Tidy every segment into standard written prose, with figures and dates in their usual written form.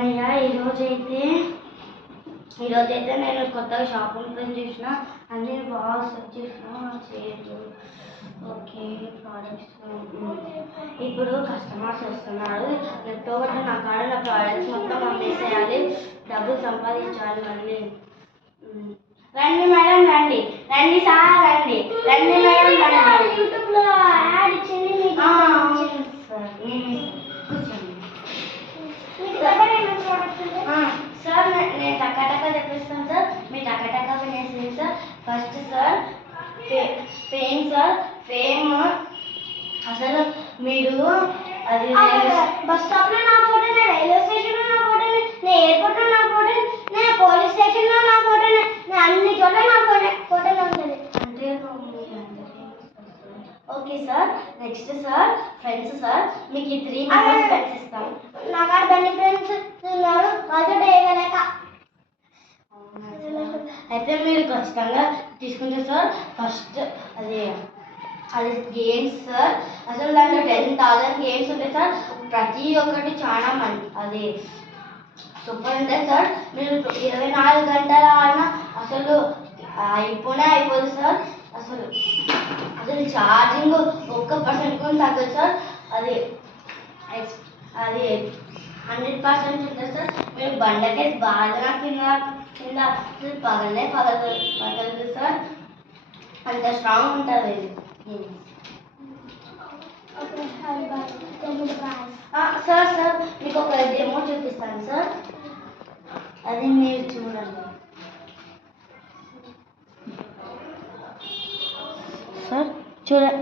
అమ్మయ్య ఈరోజైతే నేను కొత్తగా షాప్ ఓపెన్ చేసిన, అన్నీ బాగా సెట్ చేసిన చేయొచ్చు. ఓకే ప్రోడక్ట్స్ ఇప్పుడు కస్టమర్స్ వస్తున్నారు. లెఫ్ట్ నా కాడ నా ప్రోడక్ట్స్ మొత్తం అమ్మేసేయాలి, డబ్బులు సంపాదించాలి మళ్ళీ. రండి మేడం రండి, రండి సార్ రండి, రండి మేడం రండి. యూట్యూబ్లో యాడ్ ఇచ్చింది సార్. నేను టకాటకా చెప్పిస్తాను సార్, మీరు టకాటకా వినేసింది sir. First sir fame sir, fame అసలు మీరు అది బస్ స్టాప్లో నా ఫోటో, రైల్వే స్టేషన్లో నా ఫోటో, ఎయిర్పోర్ట్లో నా ఫోటో, పోలీస్ స్టేషన్లో నా ఫోటో, అన్ని చోట్ల నా ఫోటోలో ఉంటుంది. అంటే okay sir. Next sir friends sir, మీకు 3 మెంబర్స్ ఫ్రెండ్స్ ఇస్తాం. నా కాడ బండి ఫ్రెండ్స్ ఉన్నారు, వాళ్ళతో వేయగలేక. అయితే మీరు ఖచ్చితంగా తీసుకుంటారు సార్. ఫస్ట్ అది గేమ్స్ సార్, అసలు దాంట్లో 10,000 గేమ్స్ ఉంటాయి సార్. ప్రతి ఒక్కటి చాలా మంచి అది సూపర్ ఉంటుంది సార్. మీరు 24 గంటల ఆడినా అసలు అయిపోదు సార్. అసలు ఛార్జింగ్ 1% కూడా తగ్గదు సార్. అది 100% ఉంటుంది సార్. మీరు బండకేసి బాగా కింద పగలదు సార్, అంత స్ట్రాంగ్ ఉంటుంది. సార్ మీకు ఒక డెమో చూపిస్తాను సార్, అది మీరు చూడండి సార్.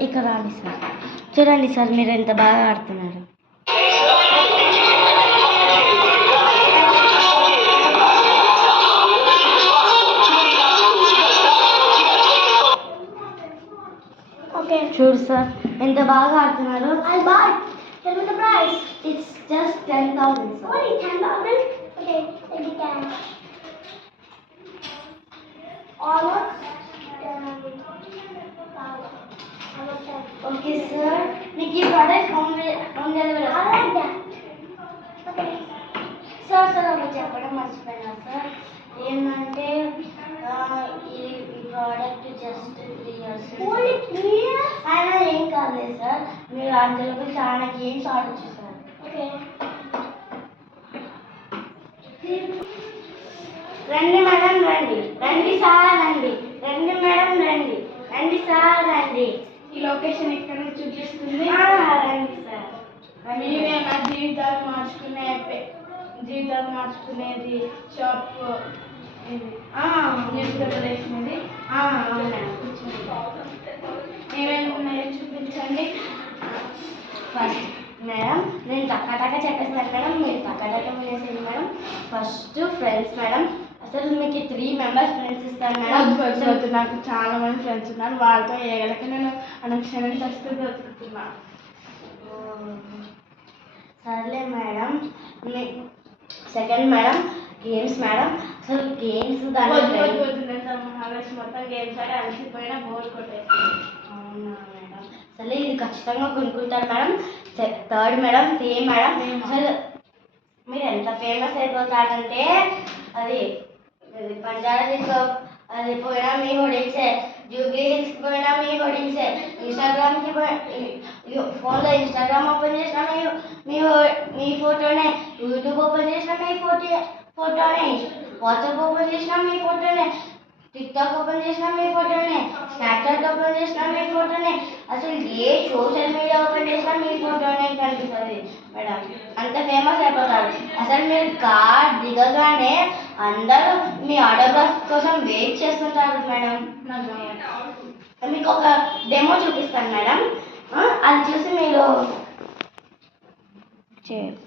ఇక్కడ రాండి సార్, చూడండి సార్ మీరు ఎంత బాగా ఆడుతున్నారు. చూడు సార్ ఎంత బాగా ఆడుతున్నారు. It's just 10,000 sir. Only 10,000? Okay, let me count. Almost okay sir. Nikki product home delivery. I like that. Okay. Sir ఒక చెప్పడం మర్చిపోయినా సార్. ఏంటంటే ఈ product just 3 years. Only 3 years? అయినా ఏం కాలేదు సార్, మీరు అందులో చాలా గేమ్స్ ఆడచ్చు సార్. ఓకే రండి మేడం రండి, రండి సార్ రండి, రండి మేడం రండి, రండి సార్ రండి. ఈ లొకేషన్ ఎక్కడ చూపిస్తుంది? రండి సార్. మీరే నా జీవితాలు మార్చుకునేది షాప్ న్యూస్ పేపర్ వేసినది. ఏమేమి ఉన్నాయో చూపించండి. ఫస్ట్ మేడం నేను టకాటకా చెప్పేస్తాను మేడం, మీరు టకాటకా వినేసేది మేడం. ఫస్ట్ ఫ్రెండ్స్ మేడం, అసలు మీకు 3 మెంబర్స్ ఫ్రెండ్స్ ఇస్తాను మేడం. నాకు చాలా మంది ఫ్రెండ్స్ ఉన్నారు, వాళ్ళతో వేయగలక నేను అనుక్షణం చేస్తూ దొరుకుతున్నాను. సర్లే madam. Second madam games madam, అసలు గేమ్స్ మహారాష్ట్ర మొత్తం గేమ్స్ ఆడి అలసిపోయినా బోర్ కొట్టేస్తాను. అవునా మేడం, అసలు ఇది ఖచ్చితంగా కొనుక్కుంటారు madam. Third madam fame madam, అసలు మీరు ఎంత ఫేమస్ అయిపోతారంటే అది బంజారా అది పోయినా మీ హోర్డింగ్సే, జూబ్లీ హిల్స్కి పోయినా మీ హోర్డింగ్సే, ఇన్స్టాగ్రామ్కి ఫోన్లో ఇన్స్టాగ్రామ్ ఓపెన్ చేసినా మీ ఫోటోనే, యూట్యూబ్ ఓపెన్ చేసినా మీ ఫోటోనే, వాట్సాప్ ఓపెన్ చేసినా మీ ఫోటోనే, టిక్టాక్ ఓపెన్ చేసినా మీ ఫోటోనే, స్నాప్చాట్ ఓపెన్ చేసినా మీ ఫోటోనే, అసలు ఏ సోషల్ మీడియా ఓపెన్ చేసినా మీ ఫోటోనే కనిపిస్తుంది మేడం. అంత ఫేమస్ అయిపోతారు. అసలు మీరు కార్ దిగగానే అందరూ మీ ఆటోగ్రాఫ్ కోసం వెయిట్ చేస్తుంటారు మేడం. మీకు ఒక డెమో చూపిస్తాను మేడం, అది చూసి మీరు చేయండి.